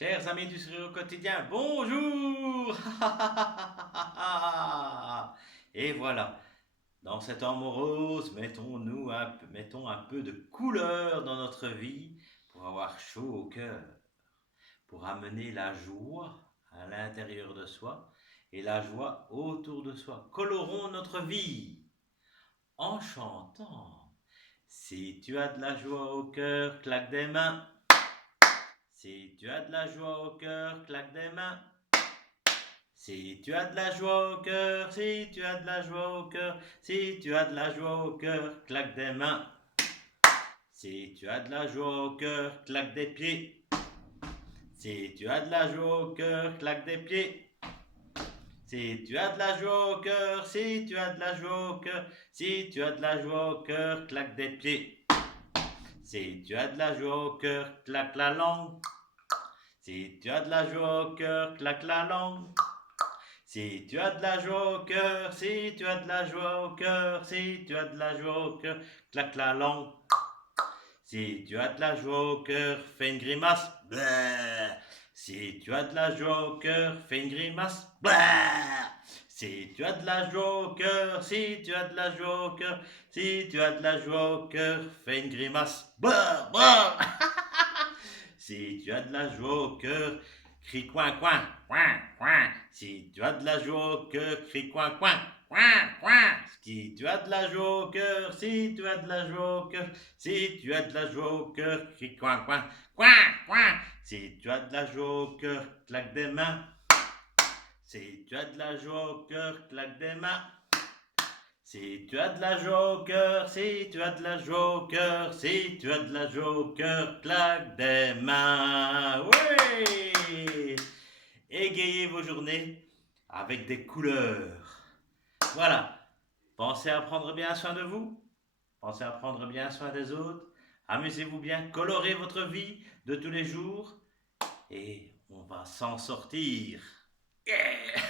Chers amis du sourire au quotidien, bonjour. Et voilà, dans cet temps morose, mettons un peu de couleur dans notre vie pour avoir chaud au cœur, pour amener la joie à l'intérieur de soi et la joie autour de soi. Colorons notre vie en chantant. Si tu as de la joie au cœur, claque des mains. Si tu as de la joie au cœur, claque des mains. Si tu as de la joie au cœur, si tu as de la joie au cœur, si tu as de la joie au cœur, claque des mains. Si tu as de la joie au cœur, claque des pieds. Si tu as de la joie au cœur, claque des pieds. Si tu as de la joie au cœur, si tu as de la joie au cœur, si tu as de la joie au cœur, claque des pieds. Si tu as de la joie au cœur, claque la langue. Si tu as de la joie au cœur, claque la langue. Si tu as de la joie au cœur, si tu as de la joie au cœur, si tu as de la joie au cœur, claque la langue. Si tu as de la joie au cœur, fais une grimace. Blah. Si tu as de la joie au cœur, fais une grimace. Blah. Si tu as de la joie au cœur, si tu as de la joie au cœur, si tu as de la joie au cœur, fais une grimace. Blah, blah. Si tu as de la joie au cœur, crie coin coin, coin coin. Si tu as de la joie au cœur, crie coin coin, coin coin. Si tu as de la joie au cœur, si tu as de la joie au cœur, si tu as de la joie au cœur, crie coin coin, coin coin. Si tu as de la joie au cœur, claque des mains. Si tu as de la joie au cœur, claque des mains. Si tu as de la joie au cœur, si tu as de la joie au cœur, si tu as de la joie au cœur, claque des mains. Oui! Égayez vos journées avec des couleurs. Voilà. Pensez à prendre bien soin de vous. Pensez à prendre bien soin des autres. Amusez-vous bien. Colorez votre vie de tous les jours. Et on va s'en sortir. Yeah!